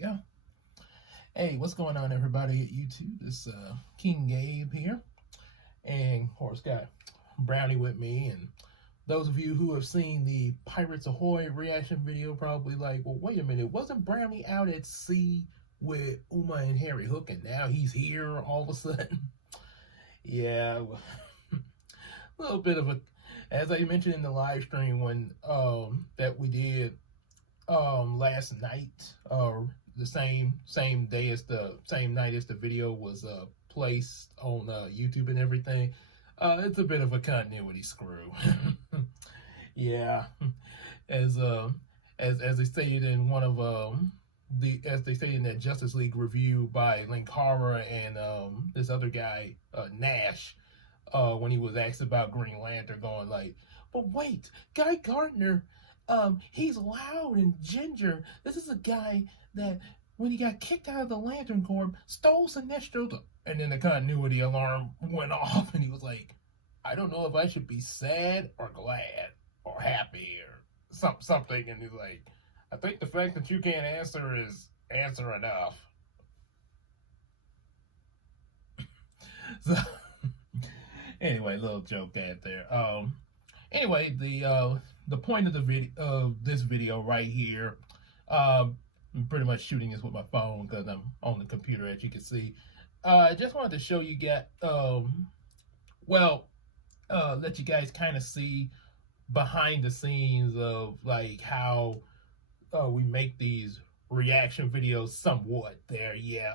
go. Hey, what's going on, everybody at YouTube? It's King Gabe here, and of course got Brownie with me. And those of you who have seen the Pirates Ahoy reaction video probably like, well, wait a minute, wasn't Brownie out at sea with Uma and Harry Hook, and now he's here all of a sudden? Yeah, a little bit of a, as I mentioned in the live stream when that we did last night, the same day as the same night as the video was placed on YouTube and everything. It's a bit of a continuity screw. Yeah, as they stated in one of as they stated in that Justice League review by Linkara and this other guy Nash, when he was asked about Green Lantern, going like, but wait, Guy Gardner, he's loud and ginger. This is a guy that, when he got kicked out of the Lantern Corps, stole Sinestro. And then the continuity alarm went off, and he was like, I don't know if I should be sad or glad or happy or something. And he's like, I think the fact that you can't answer is answer enough. So, anyway, little joke at there. Anyway, the point of the video, of this video right here, I'm pretty much shooting this with my phone because I'm on the computer, as you can see. I just wanted to show you guys, let you guys kind of see behind the scenes of like how we make these reaction videos somewhat there. Yeah,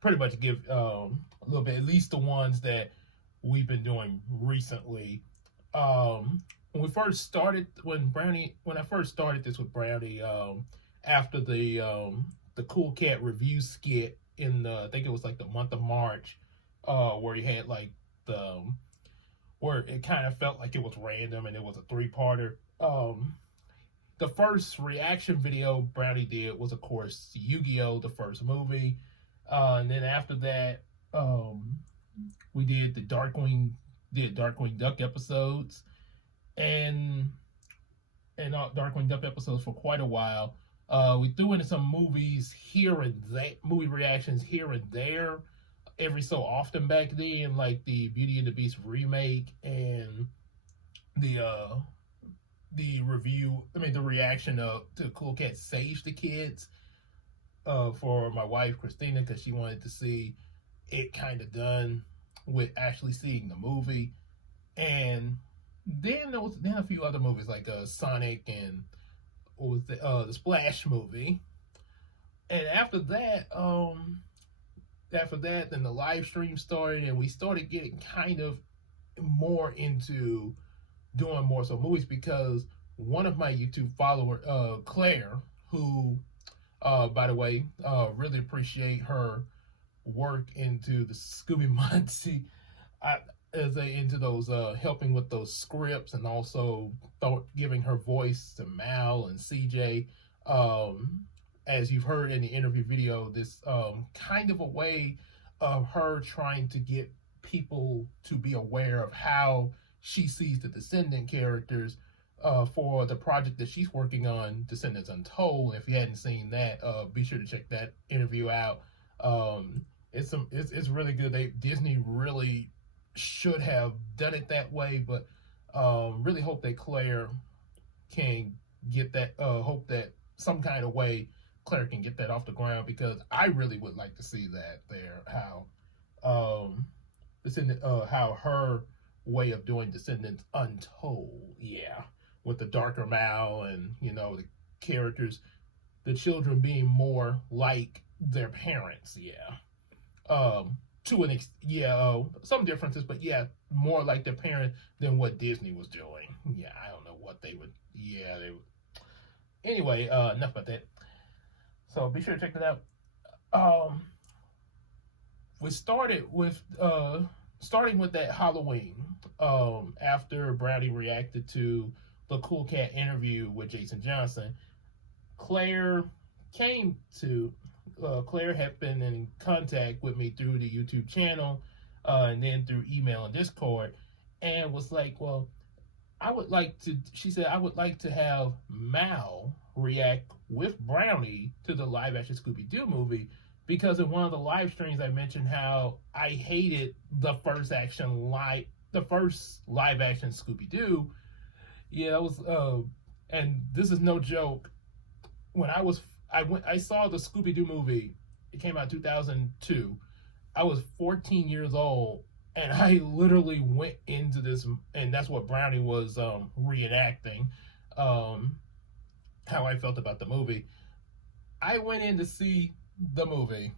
pretty much give a little bit, at least the ones that we've been doing recently. When we first started, when I first started this with Brownny, after the Cool Cat review skit in the, I think it was like the month of March, where he had like where it kind of felt like it was random and it was a 3-parter. The first reaction video Brownny did was, of course, Yu-Gi-Oh, the first movie, and then after that, we did the Darkwing Duck episodes, and Darkwing Duck episodes for quite a while. We threw in some movies here and there, movie reactions here and there, every so often back then, like the Beauty and the Beast remake and the reaction to Cool Cat Sage the Kids for my wife Christina, because she wanted to see it kind of done with actually seeing the movie. And then there was a few other movies like Sonic and what was the Splash movie. And after that, then the live stream started, and we started getting kind of more into doing more so movies, because one of my YouTube followers, Claire, who, by the way, really appreciate her work into the Scooby Muncie, into those helping with those scripts, and also giving her voice to Mal and CJ. As you've heard in the interview video, this kind of a way of her trying to get people to be aware of how she sees the Descendant characters for the project that she's working on, Descendants Untold. If you hadn't seen that, be sure to check that interview out. It's really good. Disney really should have done it that way, but really hope that Claire can get that. Hope that some kind of way Claire can get that off the ground, because I really would like to see that there. How her way of doing Descendants Untold, yeah, with the darker Mal and the characters, the children being more like their parents, yeah. To an some differences, but yeah, more like their parents than what Disney was doing. Yeah, I don't know what they would. Yeah, they would. Anyway, enough about that. So be sure to check that out. We started with starting with that Halloween. After Brownie reacted to the Cool Cat interview with Jason Johnson, Claire had been in contact with me through the YouTube channel, and then through email and Discord, and was like, well, she said, I would like to have Mal react with Brownny to the live action Scooby-Doo movie, because in one of the live streams I mentioned how I hated the first live action Scooby-Doo. Yeah, that was and this is no joke. When I saw the Scooby-Doo movie. It came out in 2002. I was 14 years old, and I literally went into this, and that's what Brownny was reenacting, how I felt about the movie. I went in to see the movie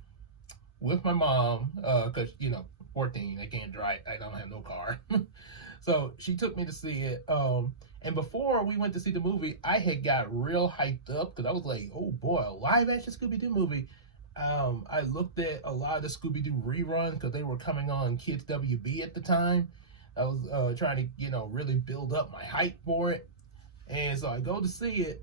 with my mom, because, 14, I can't drive, I don't have no car. So she took me to see it, and before we went to see the movie, I had got real hyped up, because I was like, oh boy, a live-action Scooby-Doo movie. I looked at a lot of the Scooby-Doo reruns, because they were coming on Kids WB at the time. I was trying to, really build up my hype for it. And so I go to see it,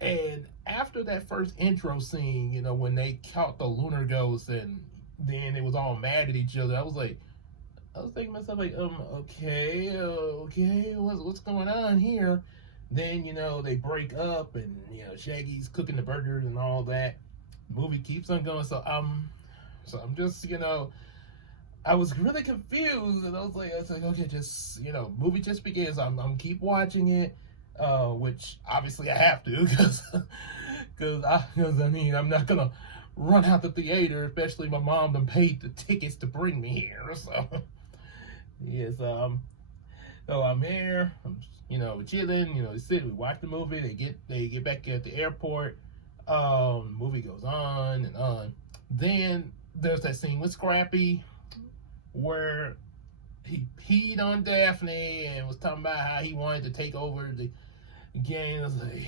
and after that first intro scene, when they caught the lunar ghost, and then they was all mad at each other, I was thinking to myself, like, okay, what's going on here? Then, they break up, and, Shaggy's cooking the burgers and all that. Movie keeps on going, so I'm just, I was really confused, and I was like, okay, just, movie just begins. I'm keep watching it, which obviously I have to, because I'm not gonna run out the theater, especially my mom done paid the tickets to bring me here, so yes, so I'm there, I'm chilling, they sit, we watch the movie, they get back at the airport. Movie goes on and on. Then there's that scene with Scrappy where he peed on Daphne and was talking about how he wanted to take over the game. I was like,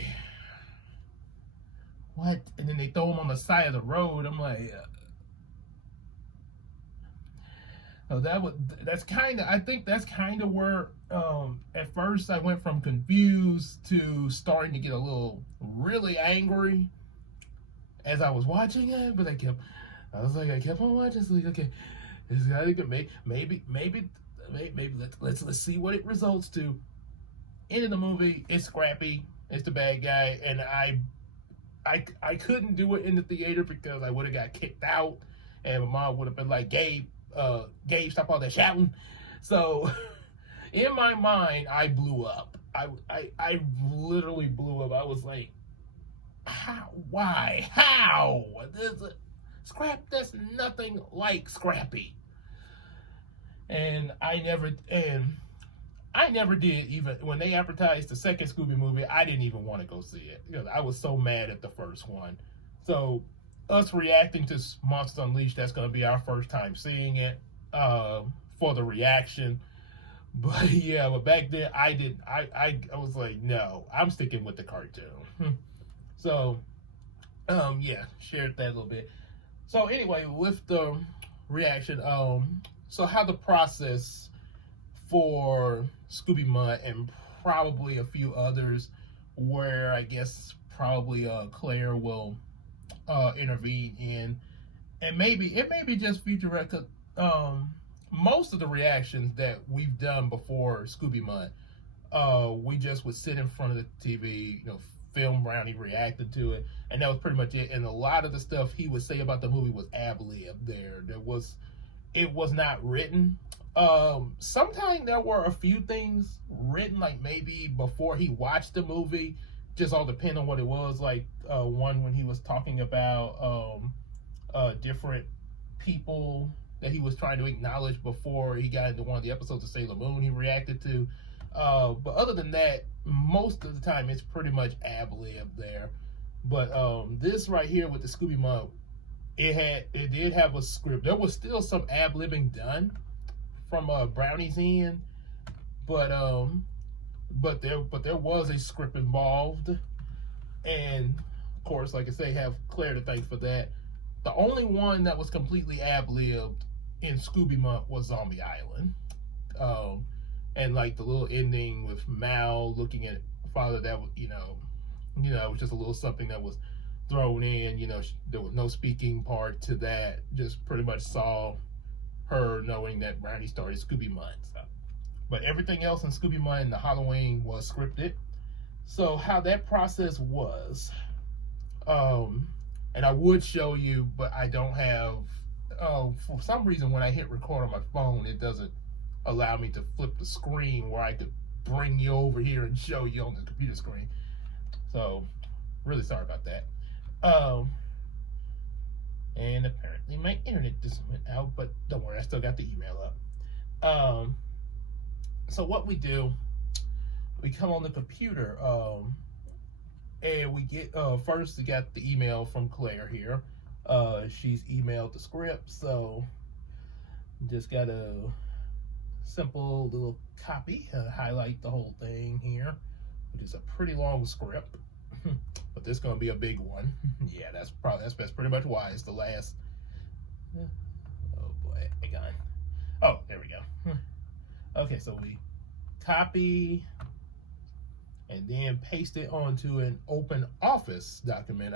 what? And then they throw him on the side of the road. I'm like, I think that's kind of where at first I went from confused to starting to get a little really angry as I was watching it, but I kept on watching. It's like, okay, this gotta get maybe let's see what it results to. End of the movie, it's Scrappy, it's the bad guy, and I couldn't do it in the theater because I would have got kicked out, and my mom would have been like, Gabe, stop all that shouting. So in my mind, I blew up. I literally blew up. I was like, how? Why? How? That's nothing like Scrappy. And I never did, even when they advertised the second Scooby movie, I didn't even want to go see it because I was so mad at the first one. So us reacting to Monsters Unleashed, that's going to be our first time seeing it for the reaction. But yeah, but back then I was like, no, I'm sticking with the cartoon. So, yeah, shared that a little bit. So anyway, with the reaction, so how the process for Scooby Mutt and probably a few others where I guess probably Claire will intervene in, and it may be just future record. Most of the reactions that we've done before Scooby Mutt, we just would sit in front of the TV, film Brownny reacted to it, and that was pretty much it. And a lot of the stuff he would say about the movie was ad-lib. It was not written. Sometimes there were a few things written, like maybe before he watched the movie, just all depend on what it was. Like one when he was talking about different people that he was trying to acknowledge before he got into one of the episodes of Sailor Moon he reacted to. But other than that, most of the time it's pretty much ad-lib there. But this right here with the Scooby Mutt, it did have a script. There was still some ad-libbing done from Brownny's end, but there was a script involved, and of course, like I say, have Claire to thank for that. The only one that was completely ad-libbed in Scooby Mutt was Zombie Island. And like the little ending with Mal looking at father, that was, it was just a little something that was thrown in. There was no speaking part to that. Just pretty much saw her knowing that Brownny started Scooby Mutt. So. But everything else in Scooby Mutt and the Halloween was scripted. So how that process was. And I would show you, but I don't have. For some reason, when I hit record on my phone, it doesn't allow me to flip the screen where I could bring you over here and show you on the computer screen. So, really sorry about that. And apparently my internet just went out, but don't worry, I still got the email up. So what we do, we come on the computer, and we get, first we got the email from Claire here. She's emailed the script, so just got a simple little copy, highlight the whole thing here, which is a pretty long script, but this is going to be a big one. Yeah, that's pretty much why it's the last. Oh boy, hang on. Oh, there we go. Okay, so we copy and then paste it onto an open office document.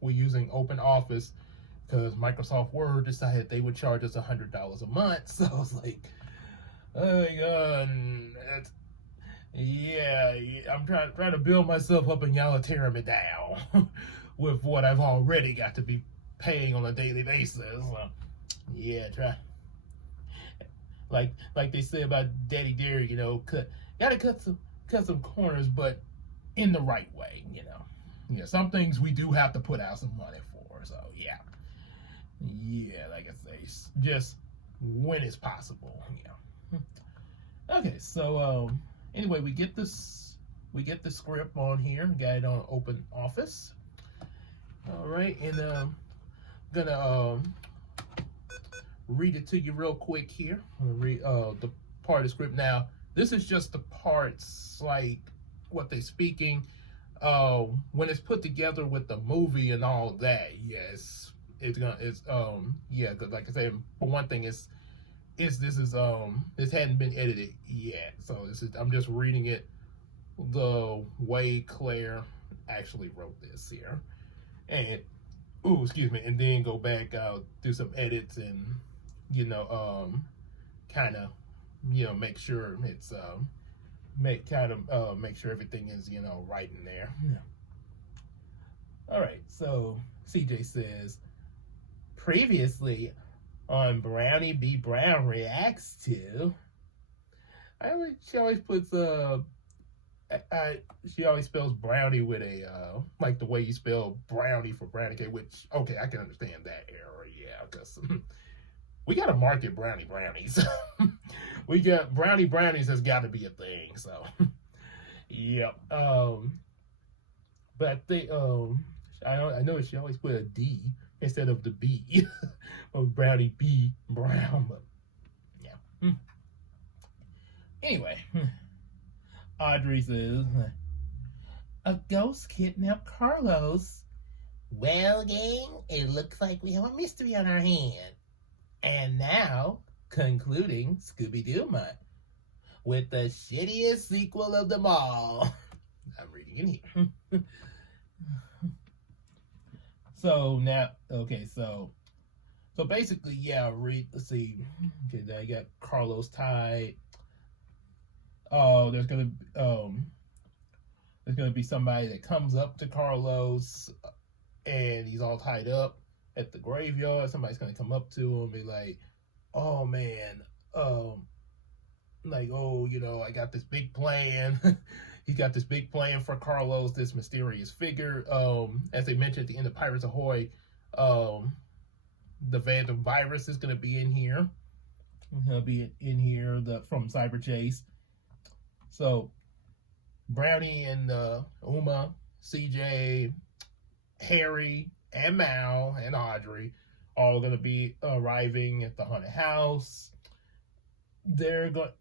We're using open office because Microsoft Word decided they would charge us $100 a month. So I was like, oh my god, yeah, I'm trying to build myself up and y'all are tearing me down with what I've already got to be paying on a daily basis. Yeah, try. Like they say about Daddy Dairy, gotta cut some corners, but in the right way, Yeah, some things we do have to put out some money for. So yeah, like I say, just when it's possible. Okay, so anyway, we get the script on here. Got it on Open Office. All right, and gonna read it to you real quick here. I'm gonna read the part of the script. Now, this is just the parts like what they're speaking. When it's put together with the movie and all that, yes, it's yeah, because like I said, for one thing, this hadn't been edited yet, so I'm just reading it the way Claire actually wrote this here, and excuse me, and then go back do some edits and kind of make sure it's make sure everything is right in there. All right, so CJ says previously on Brownie B. Brown reacts to. She always puts she always spells brownie with a like the way you spell brownie for brownie cake, which okay, I can understand that error, yeah, because we gotta market brownies. We got brownies has got to be a thing, so yep. But they I know she always put a D instead of the B of Brownie B Brown, but yeah. Anyway, Audrey says a ghost kidnapped Carlos. Well, gang, it looks like we have a mystery on our hand. And now, concluding Scooby-Doo month with the shittiest sequel of them all. I'm reading in here. So now, okay, so basically, yeah, let's see. Okay, now you got Carlos tied. Oh, there's gonna be somebody that comes up to Carlos and he's all tied up at the graveyard. Somebody's gonna come up to him and be like, oh man, like, oh, I got this big plan. He's got this big plan for Carlos, this mysterious figure. As they mentioned at the end of Pirates Ahoy, the Phantom Virus is gonna be in here. He'll be in here from Cyber Chase. So Brownie and Uma, CJ, Harry, and Mal, and Audrey all going to be arriving at the haunted house. They're going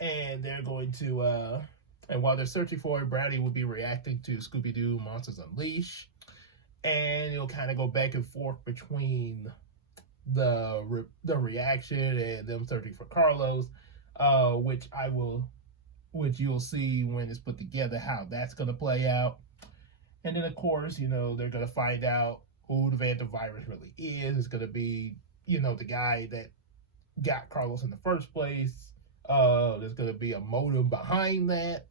to, and while they're searching for it, Brownie will be reacting to Scooby-Doo Monsters Unleashed, and it'll kind of go back and forth between the reaction and them searching for Carlos, which you'll see when it's put together how that's going to play out. And then, of course, they're going to find out who the Phantom Virus really is. It's going to be, the guy that got Carlos in the first place. There's going to be a motive behind that.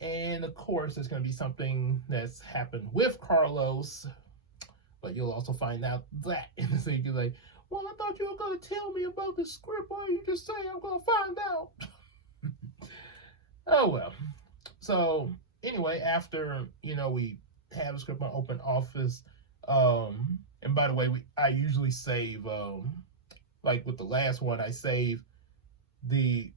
And of course, there's going to be something that's happened with Carlos, but you'll also find out that. And so you're like, well, I thought you were going to tell me about the script. Why you just say I'm going to find out? Oh, well. So anyway, after, we have a script on Open Office, and by the way, I usually save, like with the last one, I save the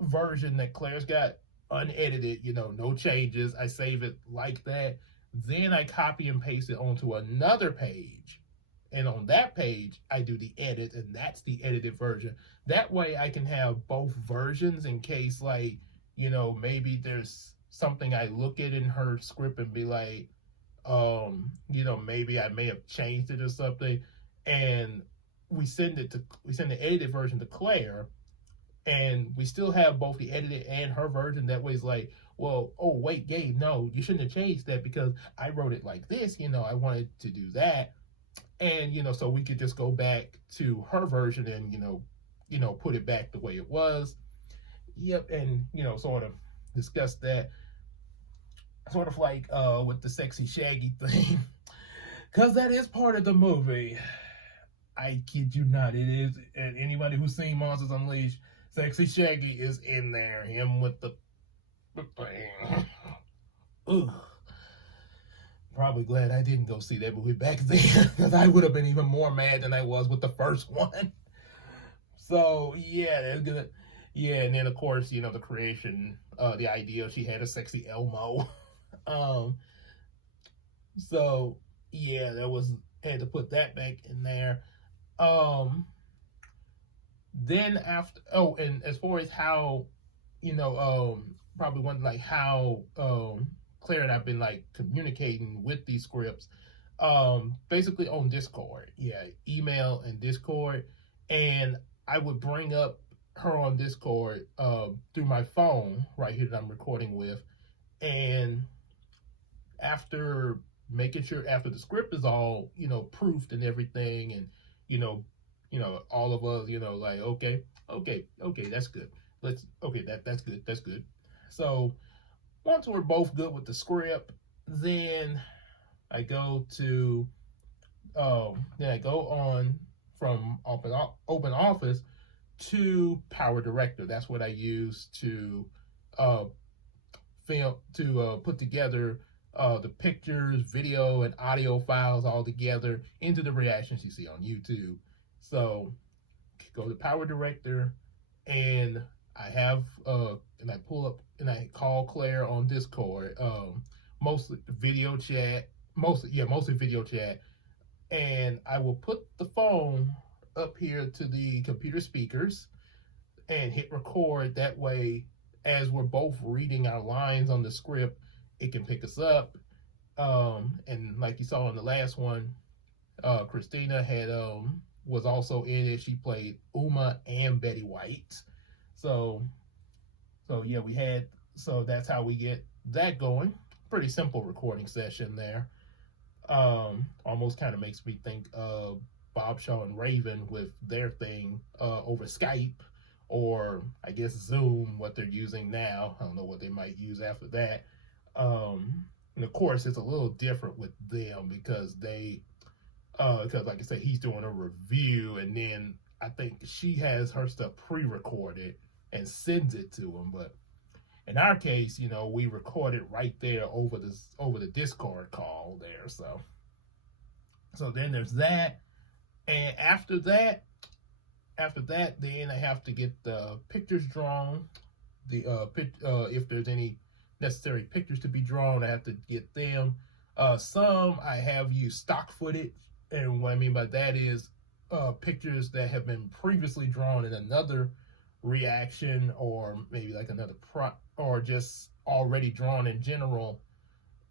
version that Claire's got unedited, no changes. I save it like that. Then I copy and paste it onto another page. And on that page, I do the edit, and that's the edited version. That way I can have both versions in case, like, maybe there's something I look at in her script and be like, maybe I may have changed it or something. And we send the edited version to Claire, and we still have both the edited and her version. That way it's like, well, oh, wait, Gabe, no, you shouldn't have changed that because I wrote it like this, I wanted to do that. And, so we could just go back to her version and, put it back the way it was. Yep, and, sort of discuss that. Sort of like with the sexy Shaggy thing. Because that is part of the movie. I kid you not, it is. And anybody who's seen Monsters Unleashed, sexy Shaggy is in there. Him with the thing. Ugh. Probably glad I didn't go see that movie back then, because I would have been even more mad than I was with the first one. So yeah, that's good. Yeah, and then of course, the creation, the idea she had a sexy Elmo. So yeah, had to put that back in there. Then after, and as far as how, probably one like how Claire and I've been like communicating with these scripts, basically on Discord. Yeah, email and Discord. And I would bring up her on Discord through my phone right here that I'm recording with. And after making sure, after the script is all, proofed and everything, and, all of us, like, okay, that's good. That's good. So once we're both good with the script, then I go on from Open Office to Power Director. That's what I use to put together the pictures, video, and audio files all together into the reactions you see on YouTube. So go to Power Director, and I have and I pull up and I call Claire on Discord, mostly video chat, and I will put the phone up here to the computer speakers and hit record. That way, as we're both reading our lines on the script, it can pick us up. And like you saw in the last one, Christina was also in it. She played Uma and Betty White. So yeah, that's how we get that going. Pretty simple recording session there. Almost kind of makes me think of Bob Shaw and Raven with their thing over Skype, or I guess Zoom, what they're using now. I don't know what they might use after that. And of course, it's a little different with them because because like I said, he's doing a review, and then I think she has her stuff pre-recorded and sends it to him. But in our case, we record it right there over the Discord call there. So then there's that, and after that, then I have to get the pictures drawn. If there's any necessary pictures to be drawn, I have to get them. Some I have used stock footage, and what I mean by that is pictures that have been previously drawn in another reaction, or maybe like another or just already drawn in general.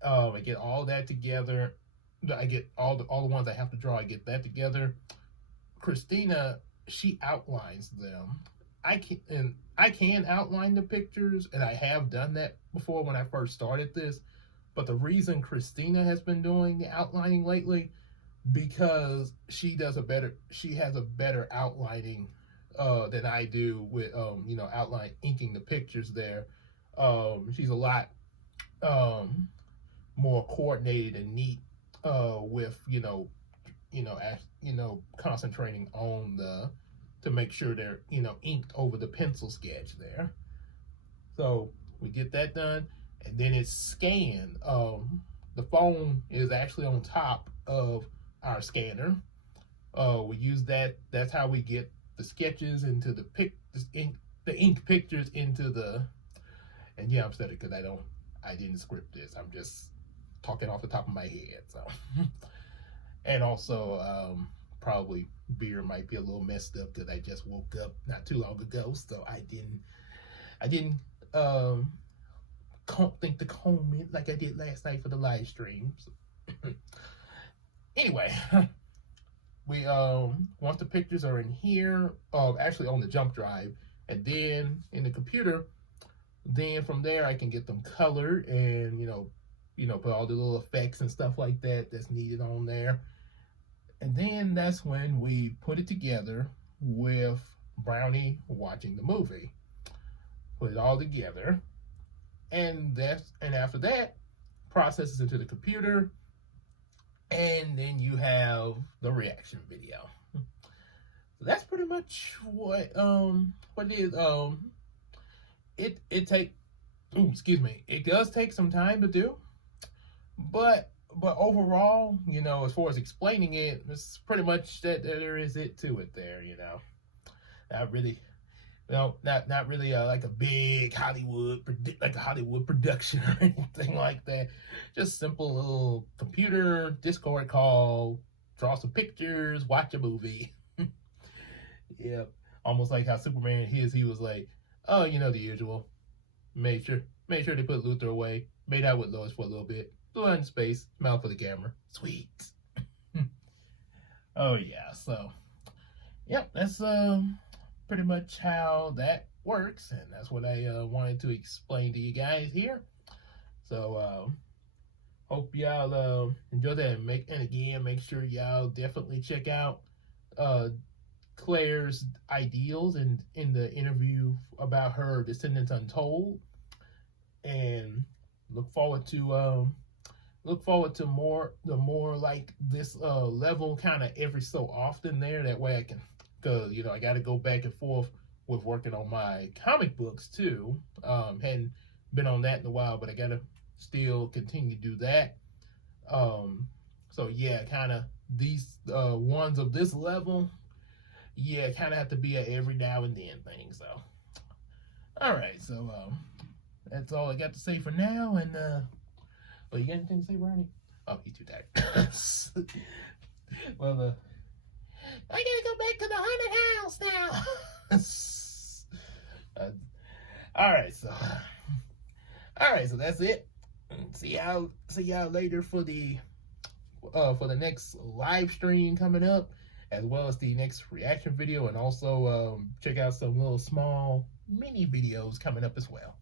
I get all that together. I get all the ones I have to draw. I get that together. Christina, she outlines them. I can outline the pictures, and I have done that before when I first started this. But the reason Christina has been doing the outlining lately, because she has a better outlining than I do with inking the pictures there. She's a lot more coordinated and neat with concentrating on to make sure they're inked over the pencil sketch there. So we get that done, and then it's scanned. The phone is actually on top of our scanner. We use that. That's how we get the sketches into the ink pictures into the. And yeah, I'm studying because I didn't script this. I'm just talking off the top of my head. So, and also probably beard might be a little messed up because I just woke up not too long ago, so I didn't think to comb it like I did last night for the live stream. So. Anyway, we once the pictures are in here, actually on the jump drive, and then in the computer, then from there I can get them colored and put all the little effects and stuff like that that's needed on there. And then that's when we put it together with Brownny watching the movie. Put it all together, and after that, processes into the computer, and then you have the reaction video. So that's pretty much what it is. It does take some time to do, but overall, as far as explaining it, it's pretty much that there is it to it there. Not really. Not really like a big Hollywood production or anything like that. Just simple little computer, Discord call, draw some pictures, watch a movie. Yeah, almost like how Superman he was like, oh, the usual. Made sure they put Luthor away. Made out with Lois for a little bit. Flew out in space. Smiled for the camera. Sweet. Oh yeah. So, yep. That's pretty much how that works, and that's what I wanted to explain to you guys here. So hope y'all enjoy that, and again, make sure y'all definitely check out Claire's ideals in the interview about her Descendants Untold, and look forward to more like this level kind of every so often there. That way I can, because I got to go back and forth with working on my comic books too. Hadn't been on that in a while, but I got to still continue to do that. So yeah, kind of these ones of this level, yeah, kind of have to be a every now and then thing. So all right, so that's all I got to say for now. And well, you got anything to say, Brownny? Oh, he's too tired. Well, I gotta go back to the haunted house now. All right, so that's it. See y'all later for the next live stream coming up, as well as the next reaction video, and also check out some little small mini videos coming up as well.